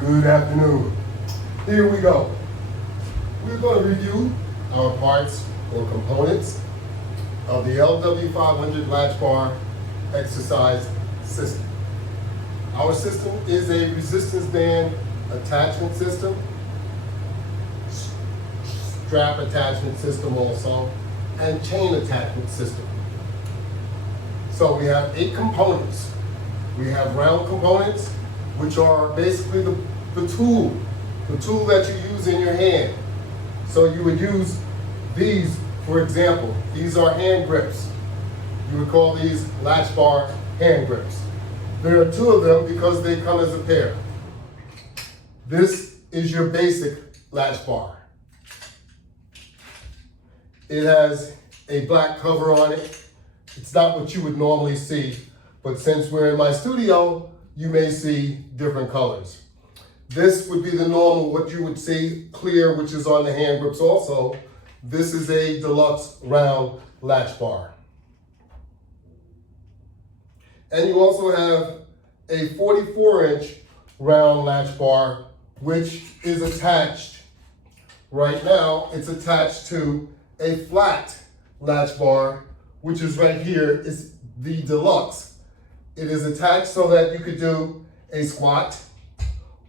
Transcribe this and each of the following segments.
Good afternoon. Here we go. We're going to review our parts or components of the LW500 Latchbar exercise system. Our system is a resistance band attachment system, strap attachment system also, and chain attachment system. So we have 8 components. We have round components, which are basically the tool that you use in your hand. So you would use these, for example. These are hand grips. You would call these Latchbar hand grips. There are 2 of them because they come as a pair. This is your basic Latchbar. It has a black cover on it. It's not what you would normally see, but since we're in my studio, you may see different colors. This would be the normal, what you would see, clear, which is on the hand grips also. This is a deluxe round Latchbar. And you also have a 44-inch round Latchbar, which is attached, right now, it's attached to a flat Latchbar, which is right here, is the deluxe. It is attached so that you could do a squat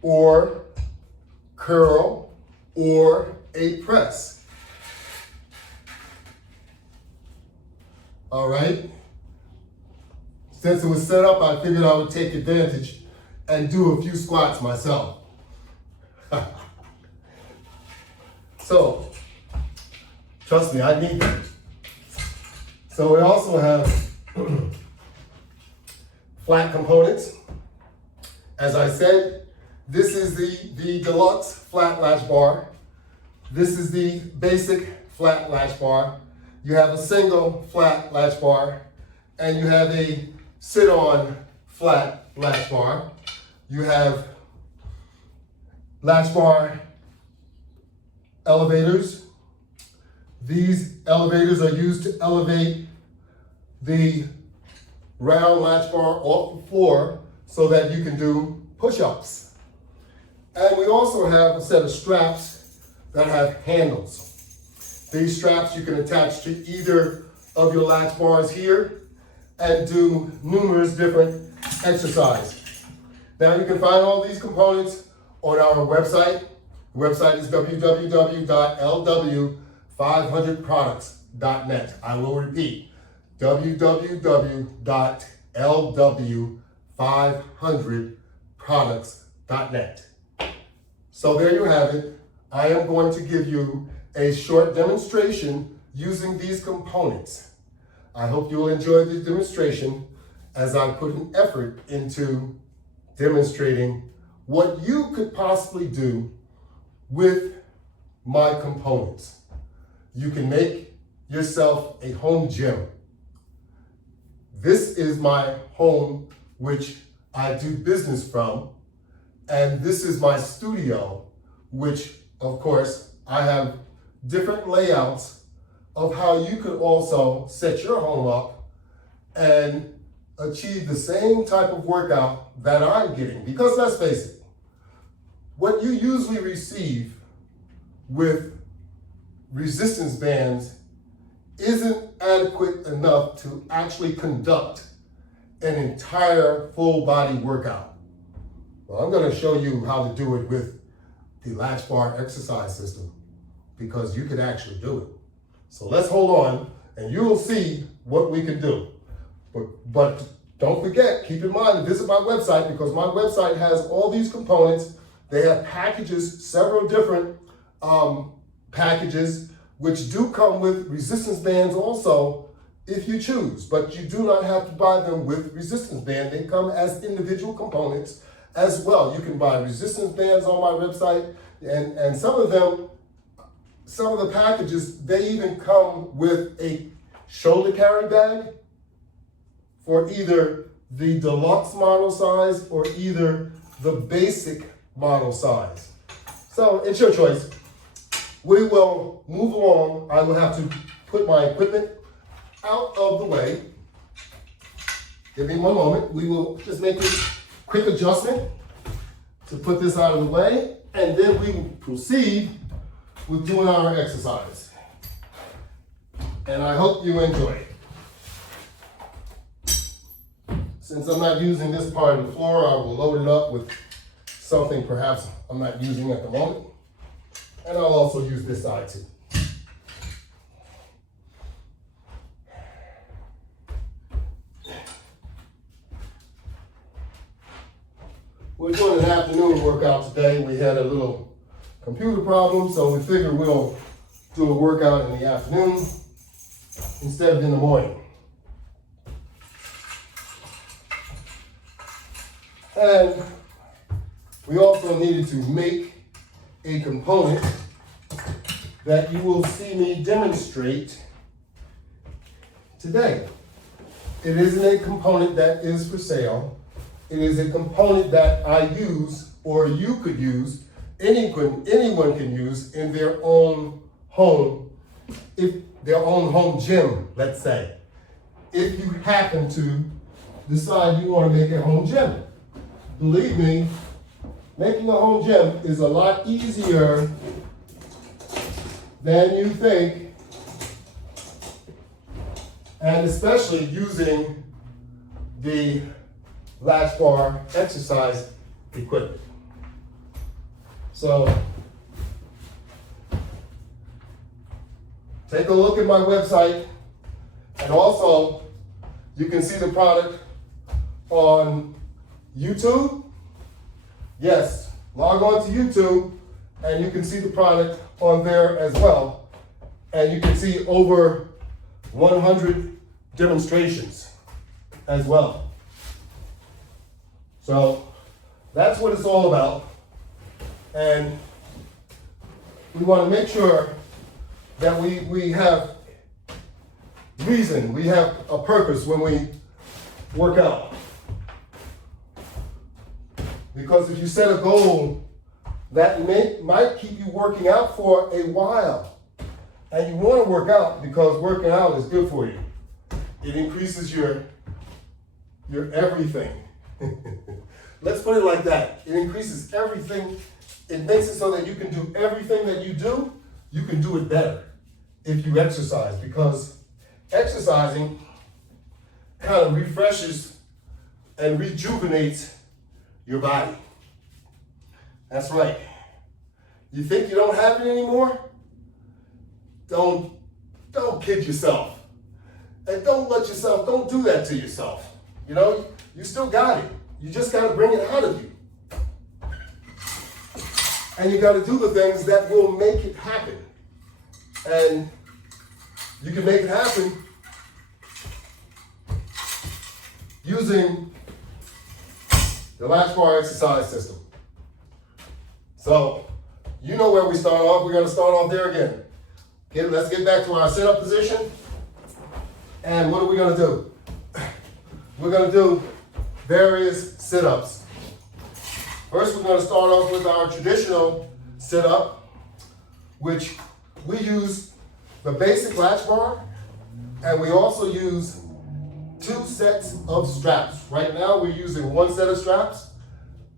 or curl or a press. All right. Since it was set up, I figured I would take advantage and do a few squats myself. So, trust me, I need them. So we also have flat components. As I said, this is the deluxe flat Latchbar. This is the basic flat Latchbar. You have a single flat Latchbar, and you have a sit-on flat Latchbar. You have Latchbar elevators. These elevators are used to elevate the round Latchbar off the floor so that you can do push-ups. And we also have a set of straps that have handles. These straps you can attach to either of your Latchbars here and do numerous different exercises. Now you can find all these components on our website. The website is www.lw500products.net. I will repeat, www.lw500products.net. So there you have it. I am going to give you a short demonstration using these components. I hope you will enjoy the demonstration as I put an effort into demonstrating what you could possibly do with my components. You can make yourself a home gym. This is my home, which I do business from, and this is my studio, which, of course, I have different layouts of how you could also set your home up and achieve the same type of workout that I'm getting. Because let's face it, what you usually receive with resistance bands isn't adequate enough to actually conduct an entire full body workout. Well, I'm going to show you how to do it with the Latchbar exercise system because you can actually do it. So let's hold on and you will see what we can do. But don't forget, keep in mind to visit my website because my website has all these components. They have packages, several different packages, which do come with resistance bands also if you choose, but you do not have to buy them with resistance band. They come as individual components as well. You can buy resistance bands on my website, and some of the packages, they even come with a shoulder carry bag for either the deluxe model size or either the basic model size. So it's your choice. We will move along. I will have to put my equipment out of the way. Give me one moment. We will just make a quick adjustment. to put this out of the way, and then we will proceed with doing our exercise. And I hope you enjoy it. Since I'm not using this part of the floor, I will load it up with something perhaps I'm not using at the moment. And I'll also use this side too. We're doing an afternoon workout today. We had a little computer problem, so we figured we'll do a workout in the afternoon instead of in the morning. And we also needed to make a component that you will see me demonstrate today. It isn't a component that is for sale. It is a component that I use, or you could use, anyone can use in their own home, if their own home gym, let's say. If you happen to decide you want to make a home gym. Believe me, making a home gym is a lot easier than you think, and especially using the Latchbar exercise equipment. So take a look at my website, and also you can see the product on YouTube. Yes, log on to YouTube and you can see the product on there as well. And you can see over 100 demonstrations as well. So that's what it's all about. And we want to make sure that we have reason, we have a purpose when we work out. Because if you set a goal that might keep you working out for a while, and you want to work out because working out is good for you. It increases your everything. Let's put it like that. It increases everything. It makes it so that you can do everything that you can do it better if you exercise, because exercising kind of refreshes and rejuvenates your body. That's right. You think you don't have it anymore? Don't kid yourself. And don't do that to yourself. You know, you still got it. You just got to bring it out of you. And you got to do the things that will make it happen. And you can make it happen using the Latchbar exercise system. So, you know where we start off. We're going to start off there again. Okay, let's get back to our sit-up position. And what are we going to do? We're going to do various sit-ups. First, we're going to start off with our traditional sit-up, which we use the basic latch bar, and we also use 2 sets of straps. Right now, we're using 1 set of straps,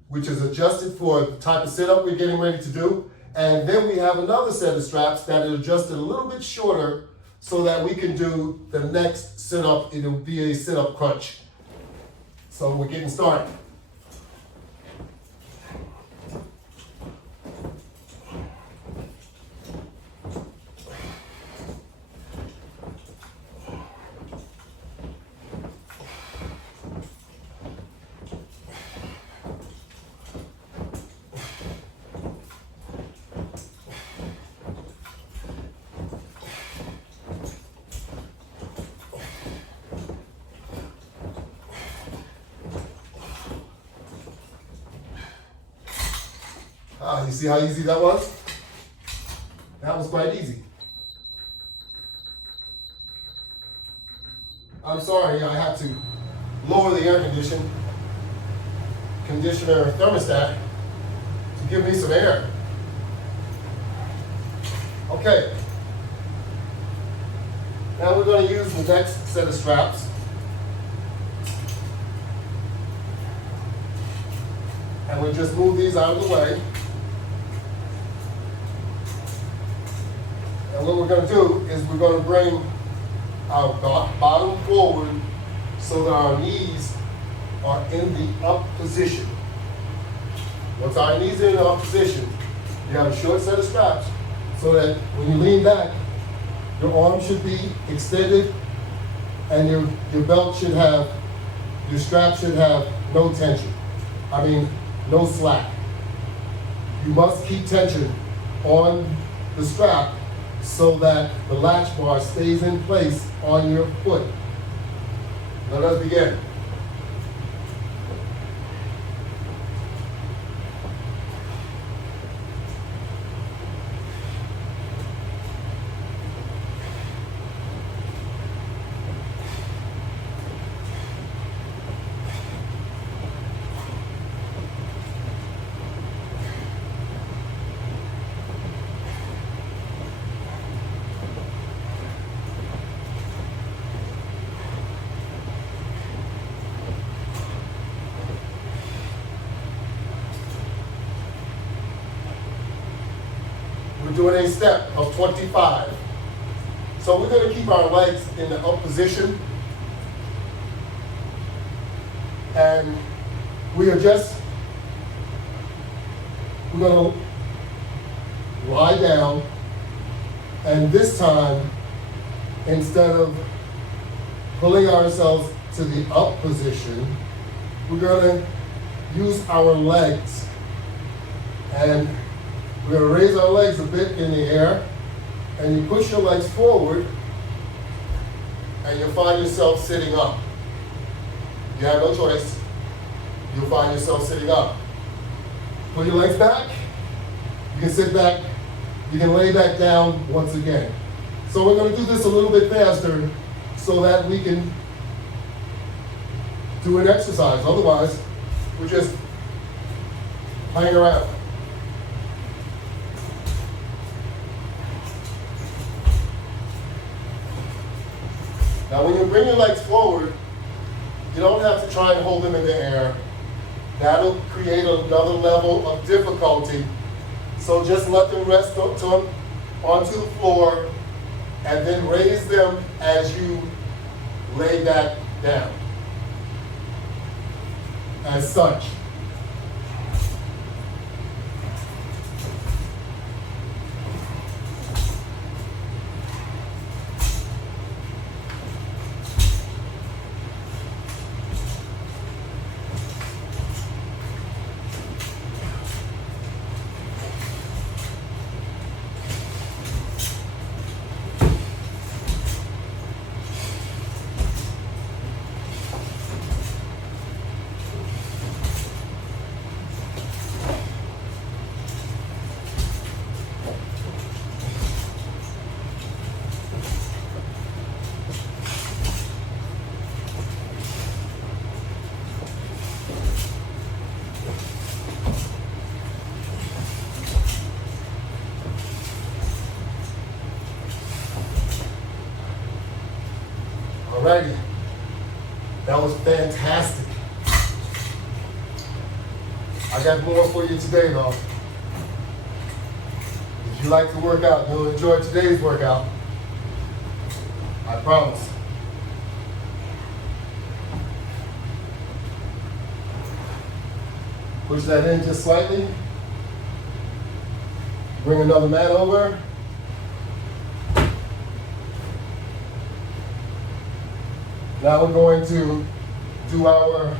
which is adjusted for the type of sit-up we're getting ready to do. And then we have another set of straps that are adjusted a little bit shorter so that we can do the next sit-up. It'll be a sit-up crunch. So we're getting started. You see how easy that was? That was quite easy. I'm sorry, I had to lower the air conditioner thermostat to give me some air. Okay. Now we're going to use the next set of straps. And And we just move these out of the way. And what we're going to do is we're going to bring our bottom forward so that our knees are in the up position. Once our knees are in the up position, you have a short set of straps so that when you lean back, your arms should be extended and your belt should have, your strap should have no tension. No slack. You must keep tension on the strap so that the latch bar stays in place on your foot. Let us begin. We're doing a step of 25. So we're going to keep our legs in the up position. And we're going to lie down. And this time, instead of pulling ourselves to the up position, we're going to use our legs. And we're going to raise our legs a bit in the air, and you push your legs forward, and you'll find yourself sitting up. You have no choice. You'll find yourself sitting up. Pull your legs back. You can sit back. You can lay back down once again. So we're going to do this a little bit faster so that we can do an exercise. Otherwise, we're just playing around. Now when you bring your legs forward, you don't have to try and hold them in the air. That'll create another level of difficulty. So just let them rest onto the floor and then raise them as you lay back down. As such. Alrighty, that was fantastic. I got more for you today though. If you like to work out, you'll enjoy today's workout. I promise. Push that in just slightly. Bring another mat over. Now we're going to do our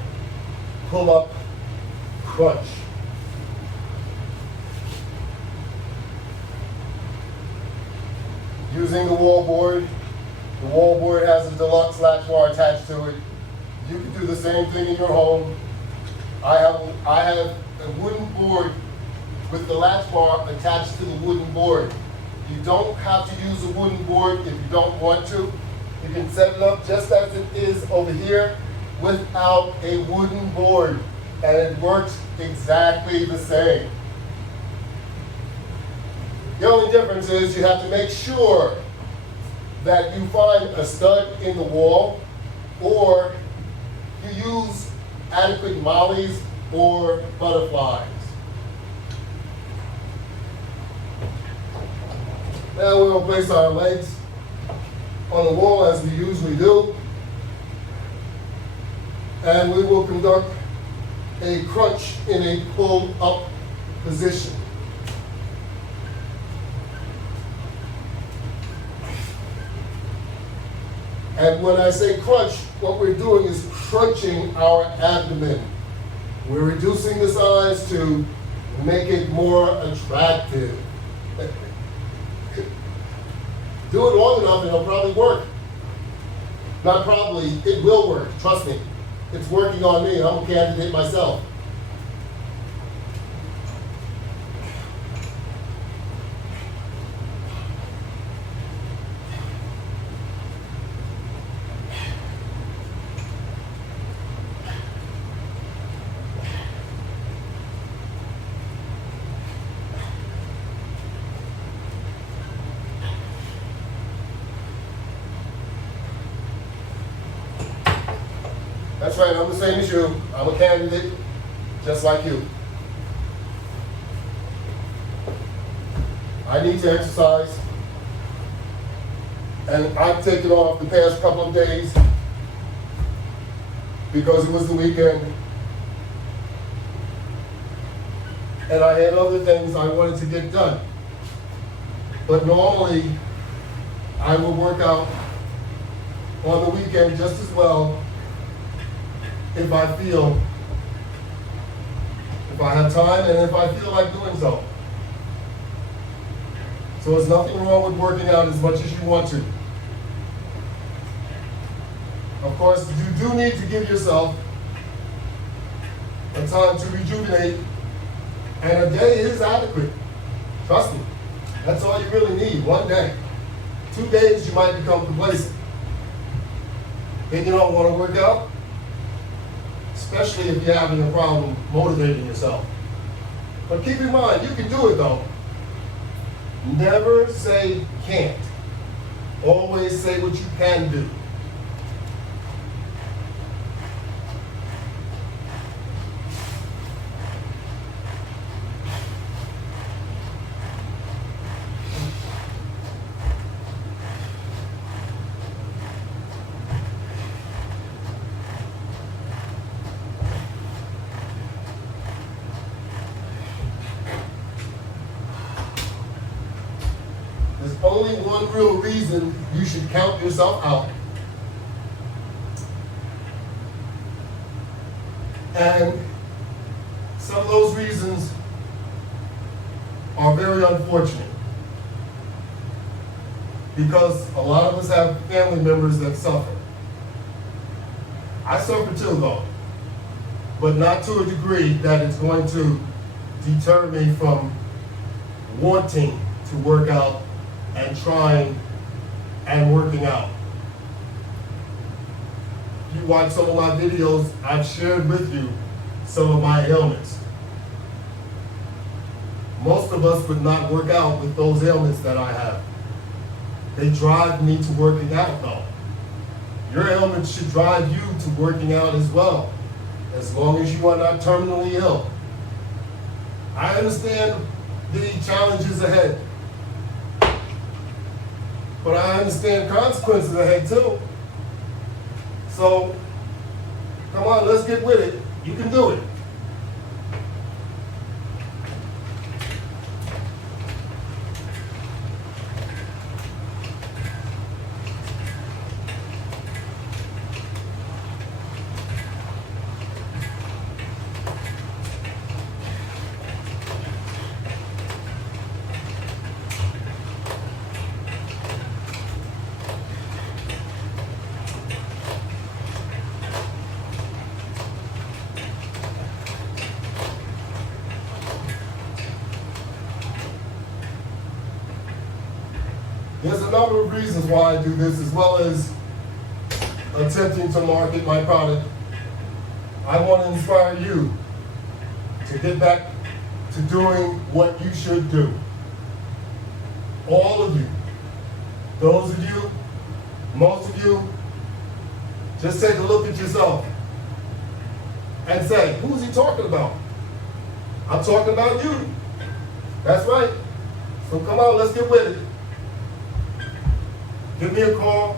pull-up crunch. Using the wall board. The wall board has a deluxe latch bar attached to it. You can do the same thing in your home. I have a wooden board with the latch bar attached to the wooden board. You don't have to use a wooden board if you don't want to. You can set it up just as it is over here without a wooden board, and it works exactly the same. The only difference is you have to make sure that you find a stud in the wall, or you use adequate mollies or butterflies. Now we'll place our legs on the wall as we usually do, and we will conduct a crunch in a pull-up position. And when I say crunch, what we're doing is crunching our abdomen. We're reducing the size to make it more attractive. Do it long enough and it'll probably work. Not probably, it will work, trust me. It's working on me, I'm a candidate myself. That's right, I'm the same as you. I'm a candidate, just like you. I need to exercise, and I've taken off the past couple of days because it was the weekend, and I had other things I wanted to get done. But normally, I will work out on the weekend just as well if I have time and if I feel like doing so. So there's nothing wrong with working out as much as you want to. Of course, you do need to give yourself a time to rejuvenate, and a day is adequate. Trust me, that's all you really need, one day. 2 days you might become complacent. Then you don't want to work out, especially if you're having a problem motivating yourself. But keep in mind, you can do it though. Never say can't. Always say what you can do. There's only one real reason you should count yourself out. And some of those reasons are very unfortunate, because a lot of us have family members that suffer. I suffer too though, but not to a degree that it's going to deter me from wanting to work out and trying and working out. If you watch some of my videos, I've shared with you some of my ailments. Most of us would not work out with those ailments that I have. They drive me to working out though. Your ailments should drive you to working out as well, as long as you are not terminally ill. I understand the challenges ahead, but I understand consequences ahead too. So, come on, let's get with it. You can do it. There's a number of reasons why I do this, as well as attempting to market my product. I want to inspire you to get back to doing what you should do. All of you, those of you, most of you, just take a look at yourself and say, who's he talking about? I'm talking about you. That's right. So come on, let's get with it. Give me a call.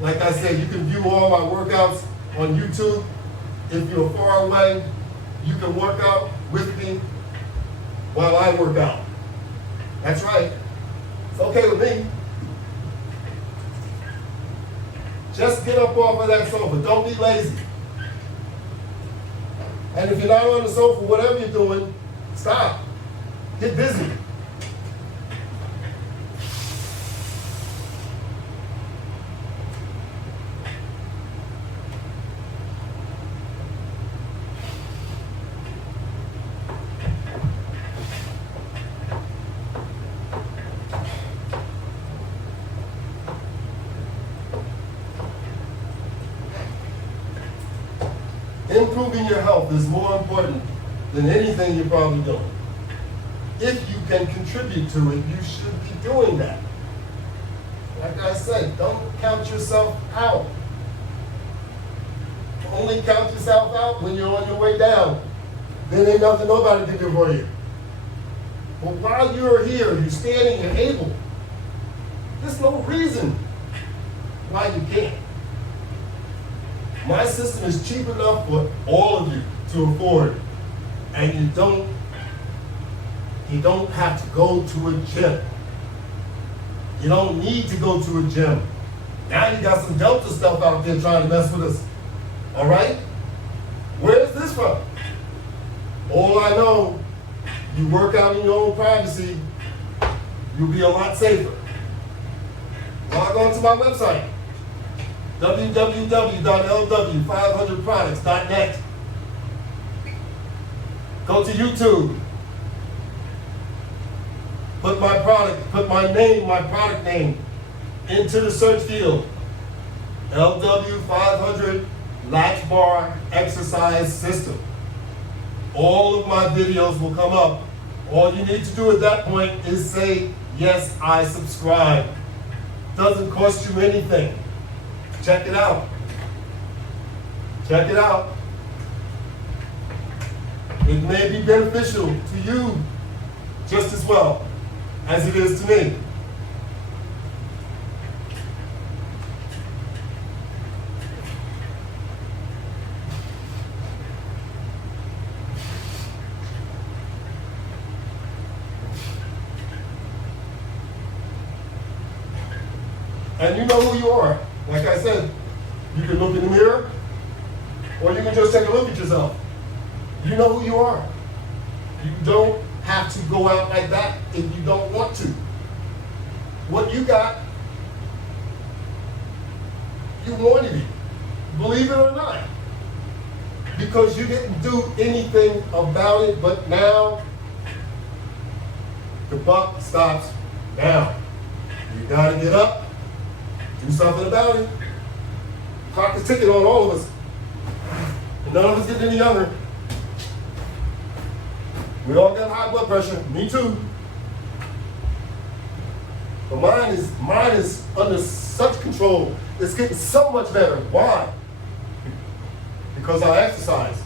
Like I said, you can view all my workouts on YouTube. If you're far away, you can work out with me while I work out. That's right. It's okay with me. Just get up off of that sofa. Don't be lazy. And if you're not on the sofa, whatever you're doing, stop. Get busy. Improving your health is more important than anything you're probably doing. If you can contribute to it, you should be doing that. Like I said, don't count yourself out. Only count yourself out when you're on your way down. Then ain't nothing nobody can do for you. But while you're here, you're standing and able, there's no reason why you can't. My system is cheap enough for all of you to afford, and you don't have to go to a gym. You don't need to go to a gym. Now you got some Delta stuff out there trying to mess with us. All right? Where's this from? All I know, you work out in your own privacy, you'll be a lot safer. Log on to my website, www.lw500products.net. Go to YouTube. Put my product name into the search field. LW500 Latchbar Exercise System. All of my videos will come up. All you need to do at that point is say, yes, I subscribe. Doesn't cost you anything. Check it out. Check it out. It may be beneficial to you just as well as it is to me. And you know who you are. Like I said, you can look in the mirror, or you can just take a look at yourself. You know who you are. You don't have to go out like that if you don't want to. What you got, you wanted it, believe it or not. Because you didn't do anything about it, but now the buck stops now. You gotta get up, do something about it. Clock is ticking on all of us. And none of us getting any younger. We all got high blood pressure, me too. But mine is under such control. It's getting so much better. Why? Because I exercise.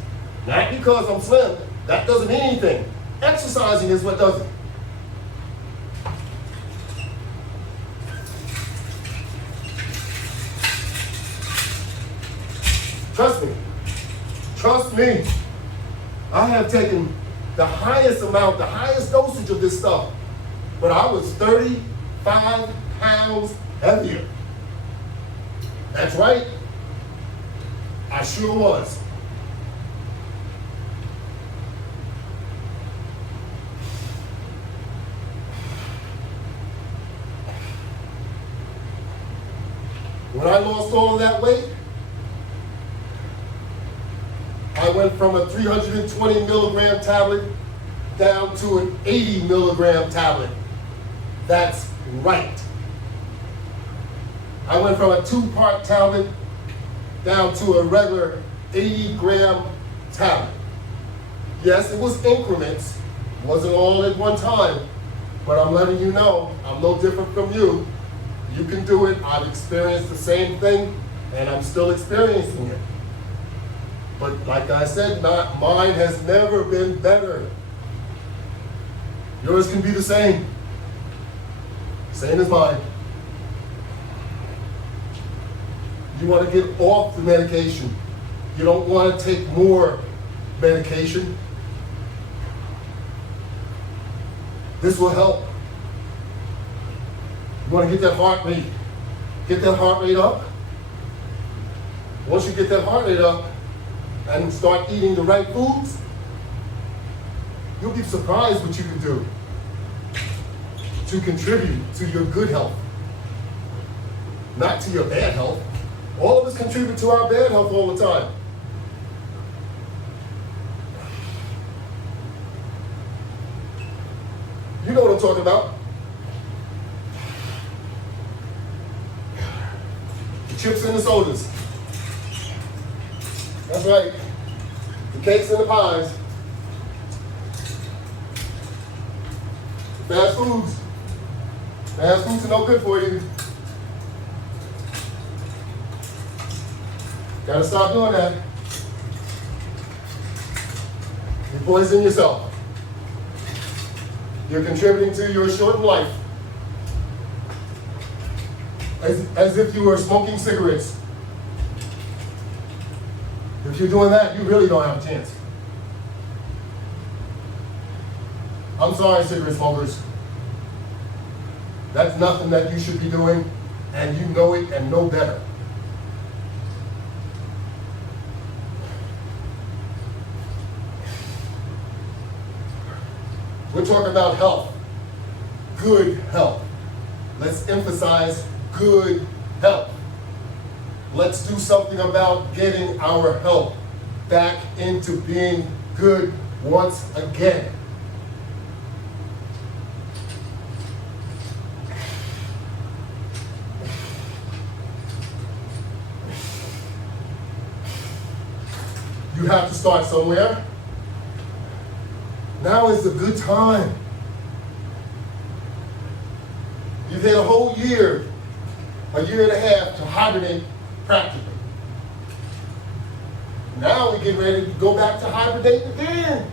Not because I'm slim. That doesn't mean anything. Exercising is what does it. Trust me. Trust me. I have taken the highest amount, the highest dosage of this stuff, but I was 35 pounds heavier. That's right. I sure was. When I lost all of that weight, I went from a 320 milligram tablet down to an 80 milligram tablet. That's right. I went from a 2-part tablet down to a regular 80-gram tablet. Yes, it was increments. It wasn't all at one time, but I'm letting you know I'm no different from you. You can do it. I've experienced the same thing, and I'm still experiencing it. But like I said, mine has never been better. Yours can be the same. Same as mine. You want to get off the medication. You don't want to take more medication. This will help. You want to get that heart rate. Get that heart rate up. Once you get that heart rate up and start eating the right foods, you'll be surprised what you can do to contribute to your good health, not to your bad health. All of us contribute to our bad health all the time. You know what I'm talking about. The chips and the sodas. That's right. The cakes and the pies. Fast foods. Fast foods are no good for you. Gotta stop doing that. You poison yourself. You're contributing to your shortened life. As if you were smoking cigarettes. If you're doing that, you really don't have a chance. I'm sorry, cigarette smokers. That's nothing that you should be doing, and you know it and know better. We're talking about health, good health. Let's emphasize good health. Let's do something about getting our health back into being good once again. You have to start somewhere. Now is a good time. You've had a whole year, a year and a half to hibernate practically. Now we get ready to go back to hibernate again.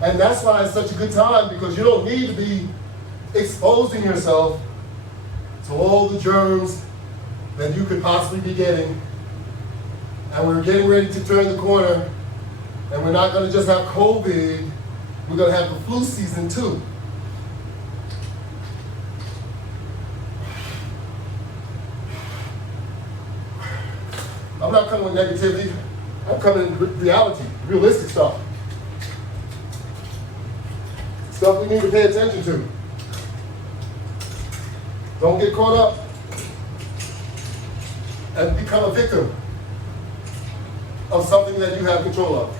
And that's why it's such a good time, because you don't need to be exposing yourself to all the germs that you could possibly be getting. And we're getting ready to turn the corner, and we're not going to just have COVID, we're going to have the flu season too. I'm not coming with negativity, I'm coming with reality, realistic stuff. Stuff we need to pay attention to. Don't get caught up and become a victim of something that you have control of.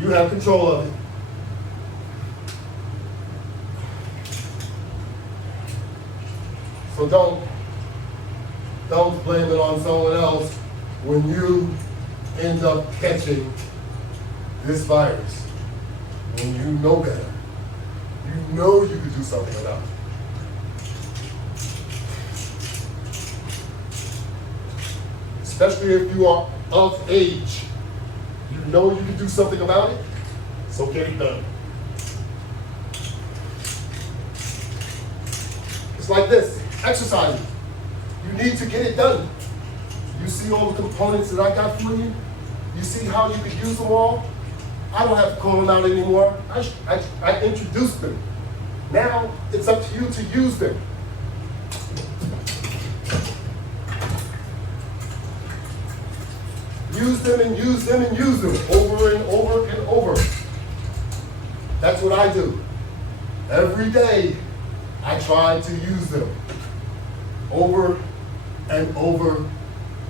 You have control of it. So don't blame it on someone else when you end up catching this virus, when you know better. You know you could do something about it. Especially if you are of age. You know you can do something about it, so get it done. It's like this, exercising. You need to get it done. You see all the components that I got for you? You see how you could use them all? I don't have to call them out anymore. I introduced them. Now it's up to you to use them. Use them and use them and use them over and over and over. That's what I do. Every day I try to use them over and over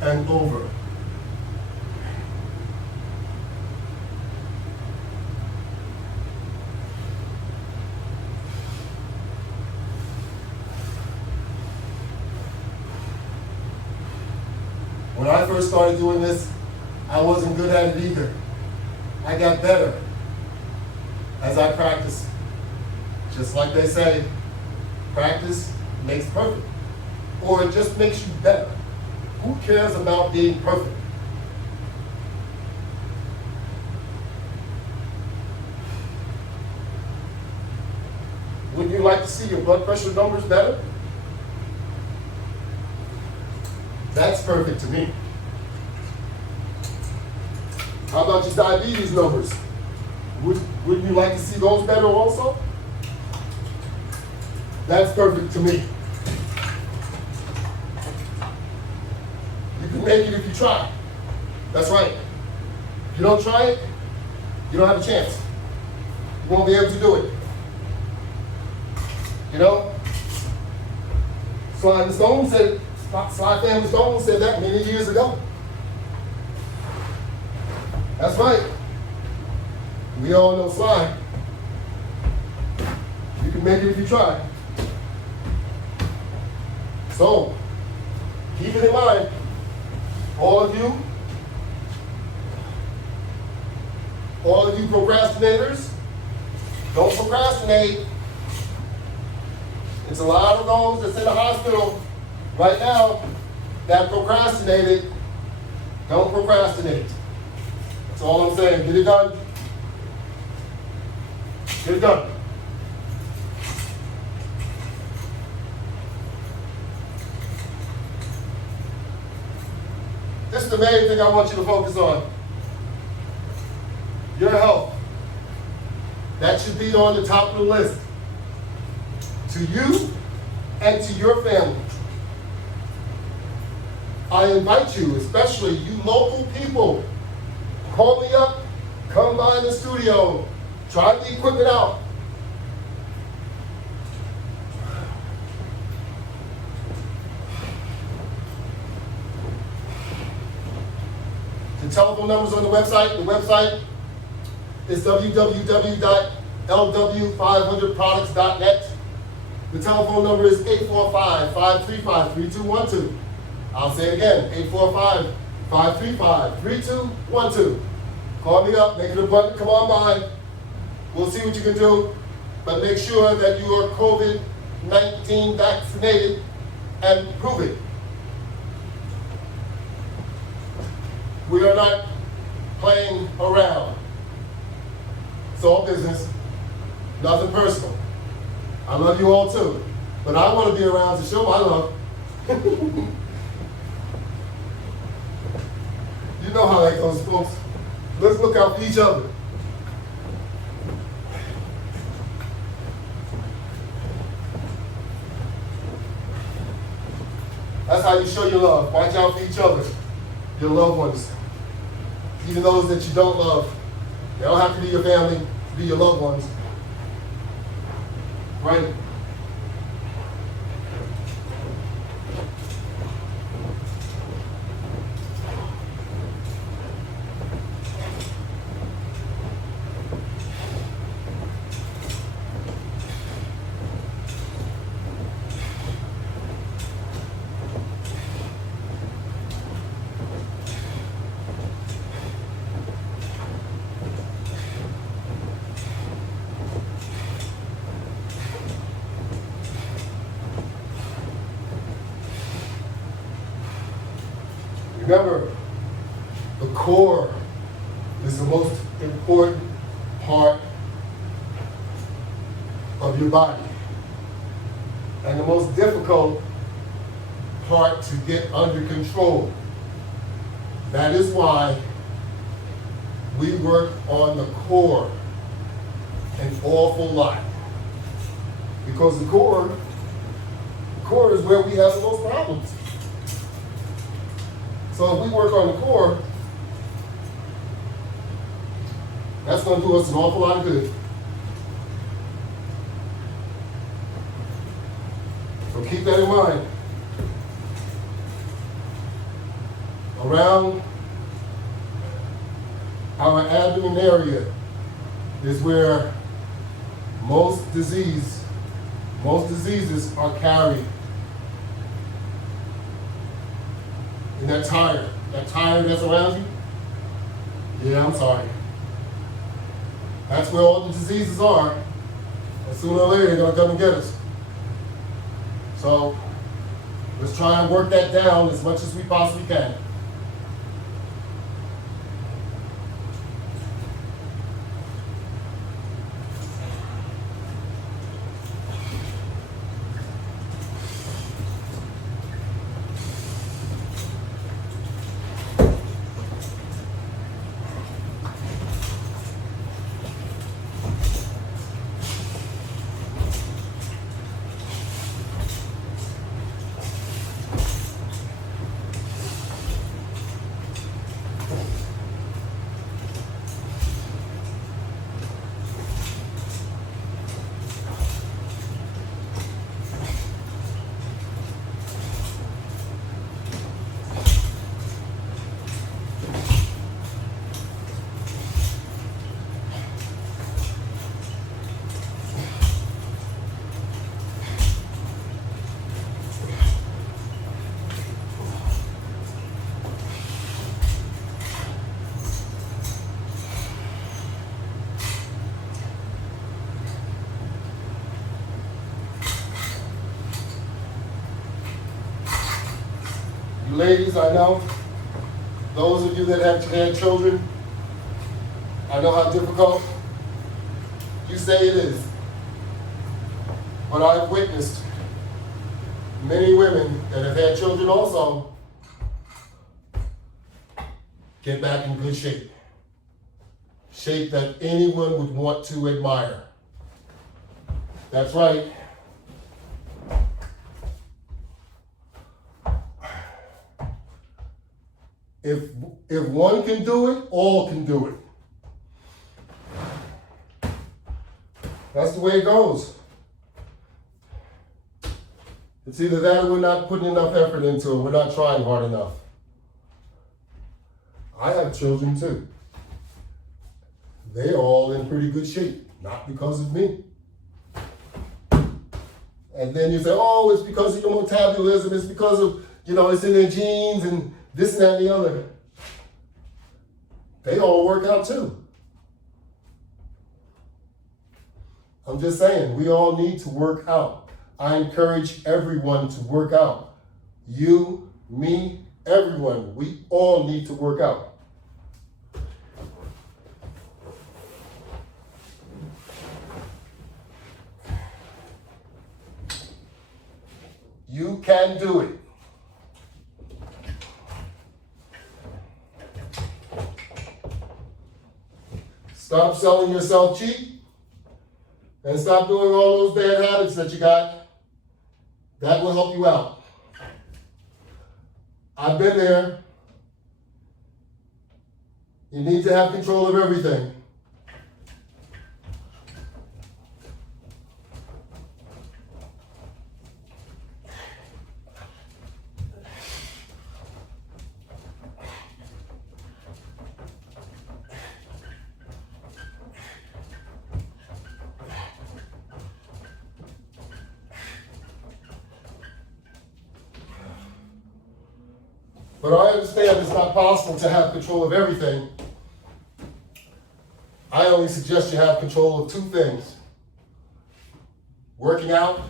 and over. When I first started doing this, I wasn't good at it either. I got better. as I practice. Just like they say, practice makes perfect. Or it just makes you better. Who cares about being perfect? Would you like to see your blood pressure numbers better? That's perfect to me. How about your diabetes numbers? Wouldn't you like to see those better also? That's perfect to me. You can make it if you try. That's right. If you don't try it, you don't have a chance. You won't be able to do it. You know? Sly Family Stone said that many years ago. That's right. We all know Sly. You can make it if you try. So, keep it in mind, all of you procrastinators, don't procrastinate. It's a lot of those that's in the hospital right now that procrastinated. Don't procrastinate. That's all I'm saying. Get it done. Get it done. This is the main thing I want you to focus on. Your health. That should be on the top of the list. To you and to your family. I invite you, especially you local people, call me up, come by the studio, try the equipment out. The telephone numbers on the website is www.lw500products.net. The telephone number is 845-535-3212. I'll say it again, 845-535-3212. Call me up, make it a button, come on by. We'll see what you can do, but make sure that you are COVID-19 vaccinated and prove it. We are not playing around. It's all business, nothing personal. I love you all too, but I want to be around to show my love. You know how that goes, folks. Let's look out for each other. That's how you show your love. Watch out for each other, your loved ones. Even those that you don't love. They don't have to be your family, to be your loved ones. Right? Remember, the core is the most important part of your body and the most difficult part to get under control. That is why we work on the core an awful lot. Because the core is where we have the most problems. So if we work on the core, that's going to do us an awful lot of good. So keep that in mind. Around our abdomen area is where most diseases are carried. And that tire that's around you, yeah, I'm sorry. That's where all the diseases are. And sooner or later, they're going to come and get us. So let's try and work that down as much as we possibly can. Ladies, I know, those of you that have had children, I know how difficult you say it is. But I've witnessed many women that have had children also get back in good shape. Shape that anyone would want to admire. That's right. If one can do it, all can do it. That's the way it goes. It's either that or we're not putting enough effort into it. We're not trying hard enough. I have children too. They're all in pretty good shape, not because of me. And then you say, oh, it's because of your metabolism. It's because of, it's in their genes and this and that and the other. They all work out too. I'm just saying, we all need to work out. I encourage everyone to work out. You, me, everyone. We all need to work out. You can do it. Stop selling yourself cheap and stop doing all those bad habits that you got. That will help you out. I've been there. You need to have control of everything. But I understand it's not possible to have control of everything. I only suggest you have control of two things: working out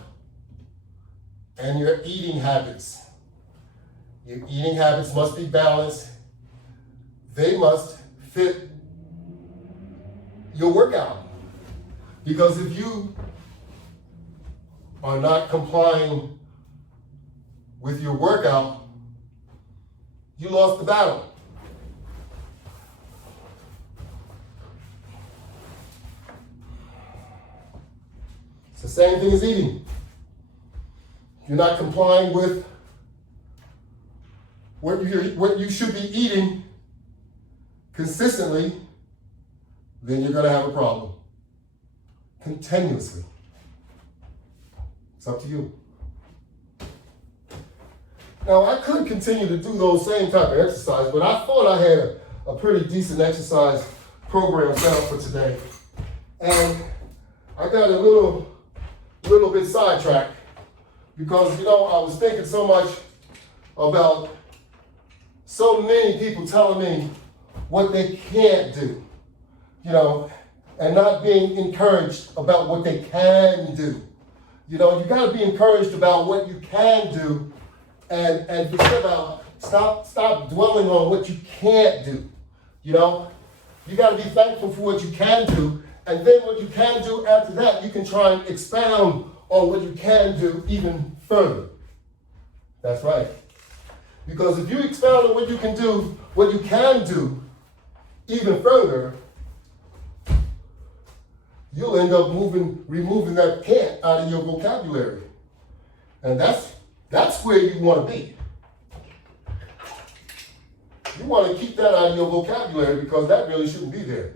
and your eating habits. Your eating habits must be balanced. They must fit your workout. Because if you are not complying with your workout, you lost the battle. It's the same thing as eating. If you're not complying with what you should be eating consistently, then you're going to have a problem. Continuously. It's up to you. Now, I could continue to do those same type of exercises, but I thought I had a pretty decent exercise program set up for today. And I got a little bit sidetracked because, I was thinking so much about so many people telling me what they can't do. and not being encouraged about what they can do. You know, you got to be encouraged about what you can do, and forget about stop dwelling on what you can't do. You know, you got to be thankful for what you can do, and then what you can do after that, you can try and expound on what you can do even further. That's right. Because if you expound on what you can do even further, you'll end up removing that can't out of your vocabulary. And that's where you want to be. You want to keep that out of your vocabulary because that really shouldn't be there.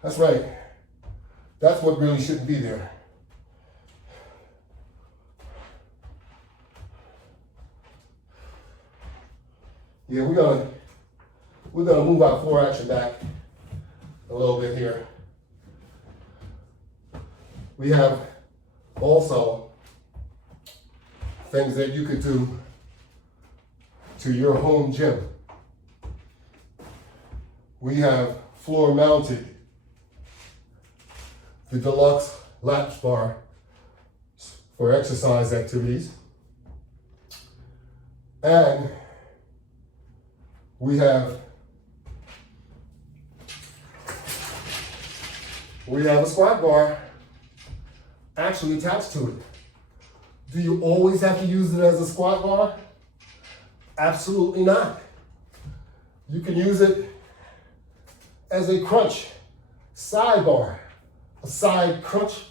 That's right. That's what really shouldn't be there. Yeah, we're gonna move our floor action back a little bit here. We have also things that you could do to your home gym. We have floor mounted the deluxe Latchbar for exercise activities. And we have a squat bar actually attached to it. Do you always have to use it as a squat bar? Absolutely not. You can use it as a crunch side bar, a side crunch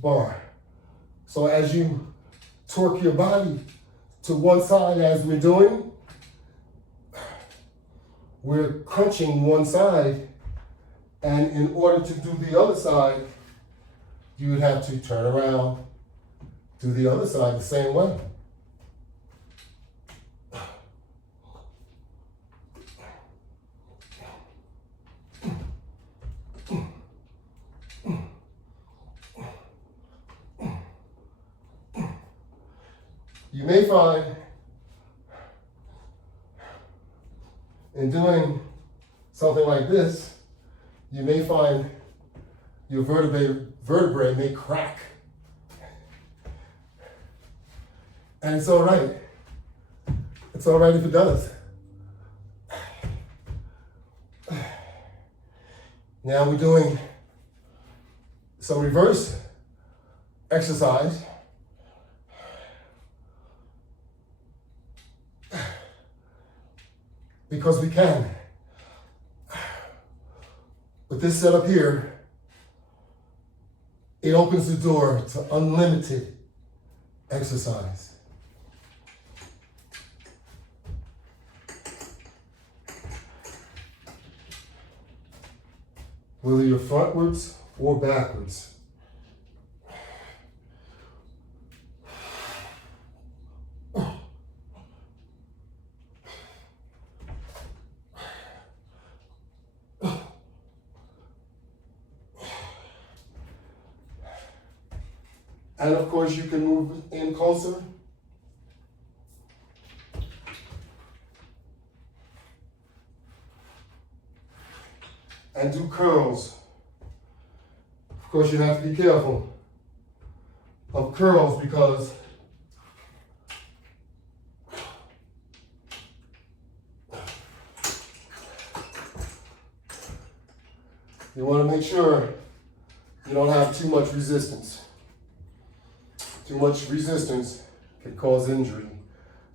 bar. So as you torque your body to one side as we're doing, we're crunching one side, and in order to do the other side, you would have to turn around, do the other side the same way. You may find in doing something like this, you may find your vertebrae may crack. And it's all right. It's all right if it does. Now we're doing some reverse exercise. Because we can. With this setup here, it opens the door to unlimited exercise. Whether you're frontwards or backwards. And of course, you can move in closer. And do curls. Of course, you have to be careful of curls because you want to make sure you don't have too much resistance. Too much resistance can cause injury,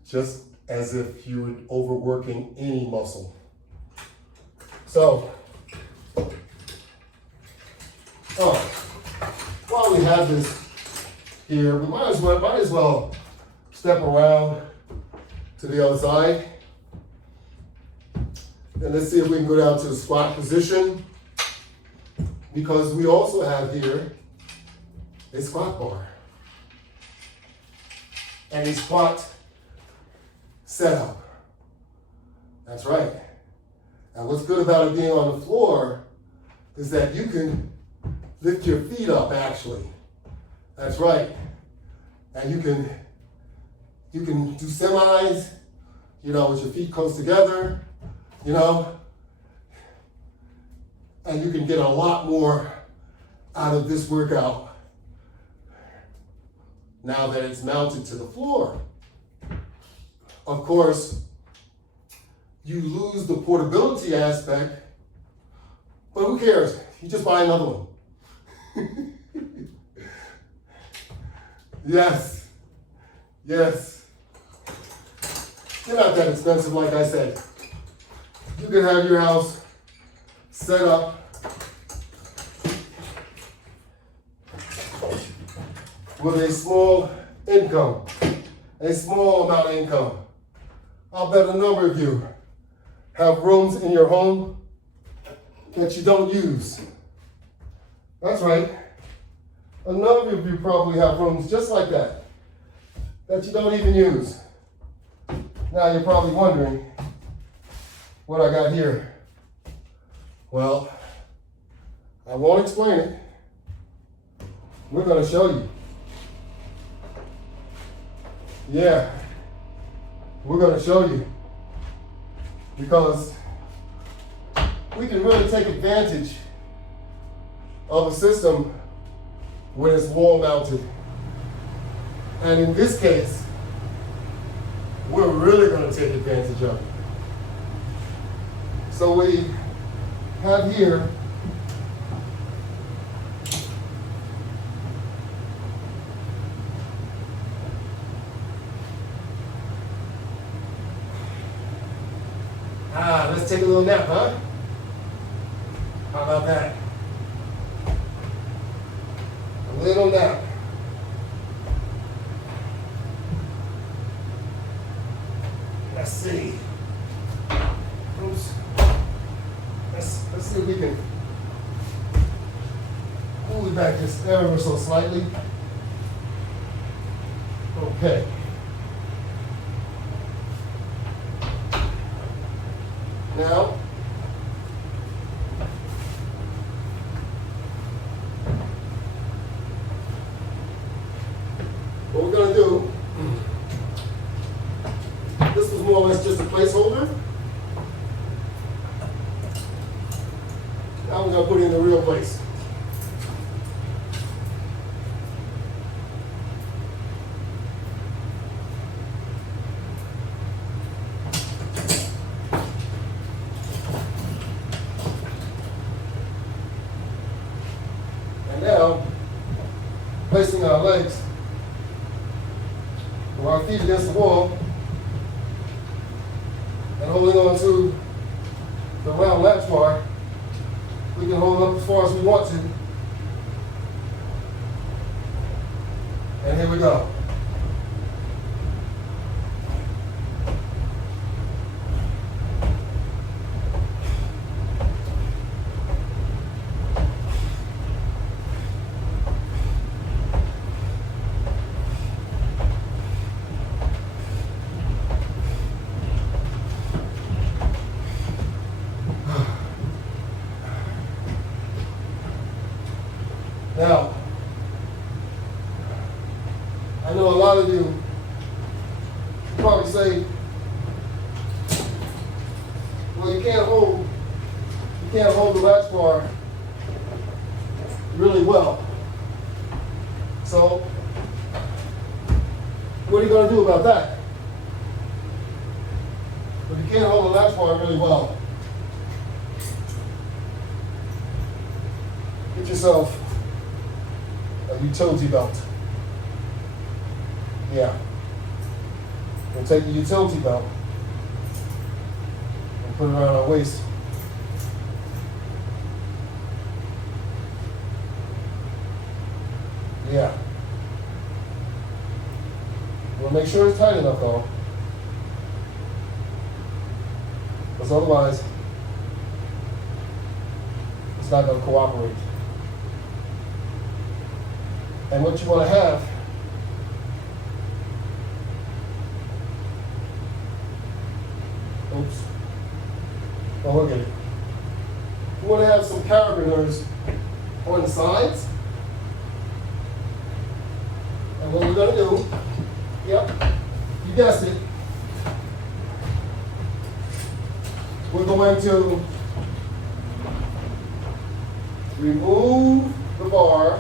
just as if you were overworking any muscle. So, while we have this here, we might as well step around to the other side. And let's see if we can go down to the squat position, because we also have here a squat bar. and a squat setup. That's right. And what's good about it being on the floor is that you can lift your feet up actually. That's right. And you can do semis, with your feet close together, and you can get a lot more out of this workout now that it's mounted to the floor. Of course, you lose the portability aspect, but who cares? You just buy another one. Yes. They're not that expensive, like I said. You can have your house set up with a small income, a small amount of income. I'll bet a number of you have rooms in your home that you don't use. That's right. A number of you probably have rooms just like that you don't even use. Now you're probably wondering what I got here. Well, I won't explain it. We're going to show you. Yeah, we're going to show you. Because we can really take advantage of a system when it's wall mounted. And in this case, we're really going to take advantage of it. So we have here let's take a little nap, huh? How about that? A little nap. Let's see. Oops. Let's see if we can pull it back just ever so slightly. Okay. Now, what we're going to do, this was more or less just a placeholder. Now we're going to put it in the real place. Now, placing our legs with our feet against the wall and holding on to the round latch bar, we can hold up as far as we want to. And here we go. Now, I know a lot of you probably say, well, you can't hold the latch bar really well. So, what are you going to do about that? But you can't hold the latch bar really well. Get yourself a utility belt. Yeah. We'll take the utility belt and put it around our waist. Yeah. We'll make sure it's tight enough though. Because otherwise, it's not going to cooperate. And what you want to have Oops. Oh, we'll get it. We want to have some carabiners on the sides. And what we're going to do, yep, you guessed it. We're going to remove the bar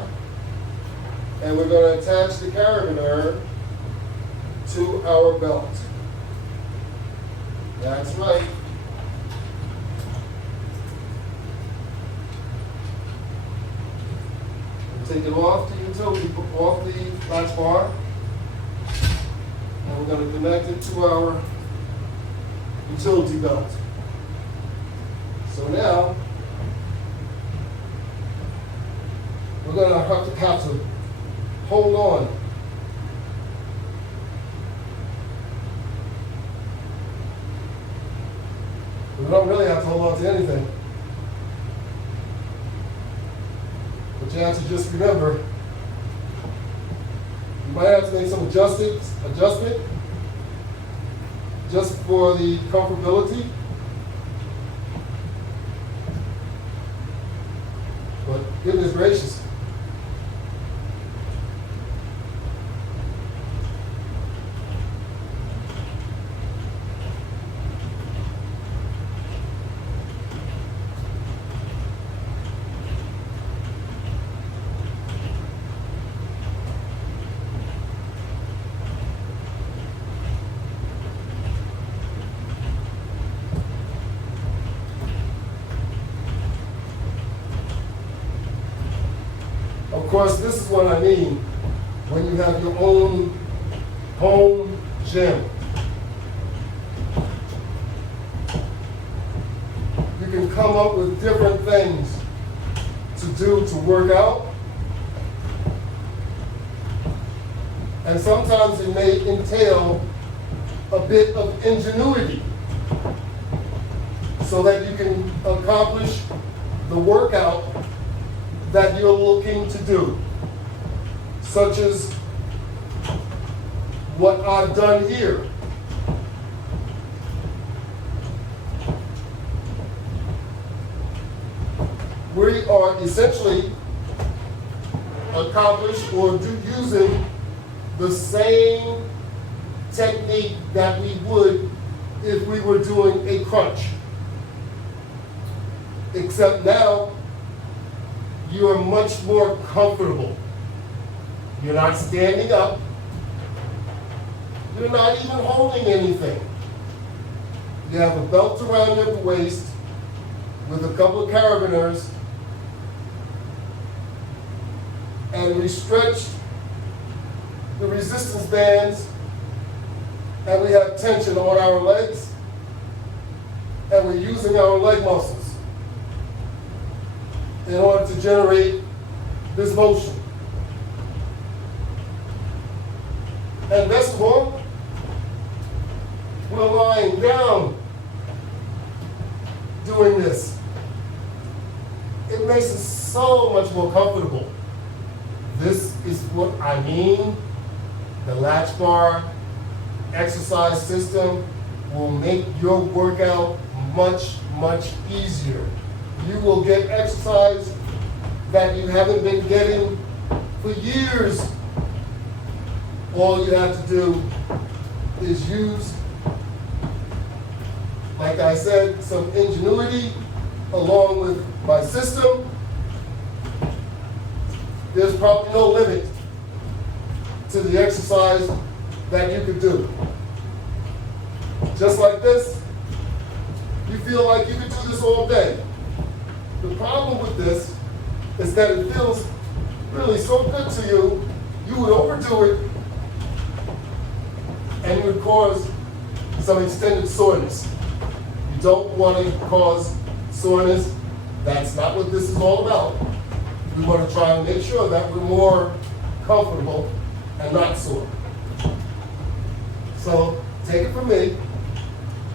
and we're going to attach the carabiner to our belt. That's right. Take it off the utility, off the latch bar, and we're going to connect it to our utility belt. So now, we're going to have to hold on. We don't really have to hold on to anything. But you have to just remember, you might have to make some adjustment just for the comfortability. But goodness gracious. Of course, this is what I mean when you have your own home gym. You can come up with different things to do to work out. And sometimes it may entail a bit of ingenuity so that you can accomplish the workout that you're looking to do, such as what I've done here. We are essentially using the same technique that we would if we were doing a crunch, except now you are much more comfortable. You're not standing up. You're not even holding anything. You have a belt around your waist with a couple of carabiners, and we stretched the resistance bands, and we have tension on our legs, and we're using our leg muscles in order to generate this motion. And best of all, we're lying down doing this. It makes us so much more comfortable. This is what I mean. The Latchbar exercise system will make your workout much, much easier. You will get exercise that you haven't been getting for years. All you have to do is use, like I said, some ingenuity along with my system. There's probably no limit to the exercise that you could do. Just like this, you feel like you could do this all day. The problem with this is that it feels really so good to you, you would overdo it and it would cause some extended soreness. You don't want to cause soreness. That's not what this is all about. We want to try and make sure that we're more comfortable and not sore. So take it from me,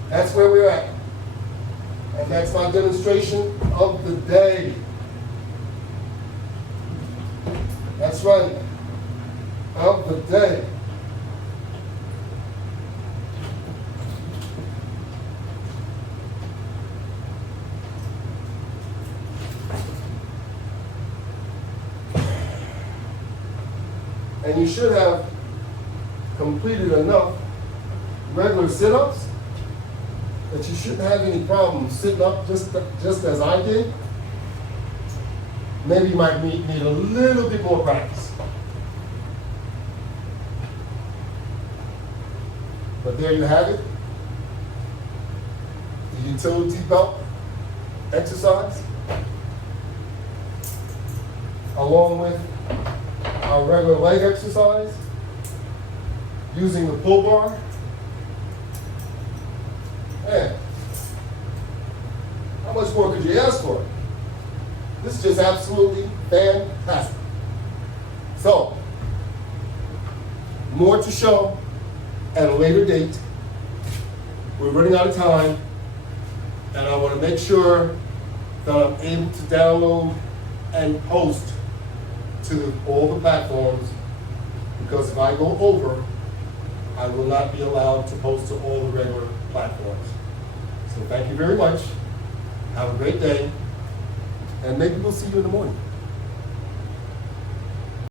that's where we're at. And that's my demonstration of the day. That's right, of the day. And you should have completed enough regular sit-ups that you shouldn't have any problem sitting up just as I did. Maybe you might need a little bit more practice. But there you have it. The utility belt exercise, along with our regular leg exercise, using the pull bar. Man, how much more could you ask for? This is just absolutely fantastic. So, more to show at a later date. We're running out of time, and I want to make sure that I'm able to download and post to all the platforms, because if I go over, I will not be allowed to post to all the regular platforms. So thank you very much. Have a great day, and maybe we'll see you in the morning.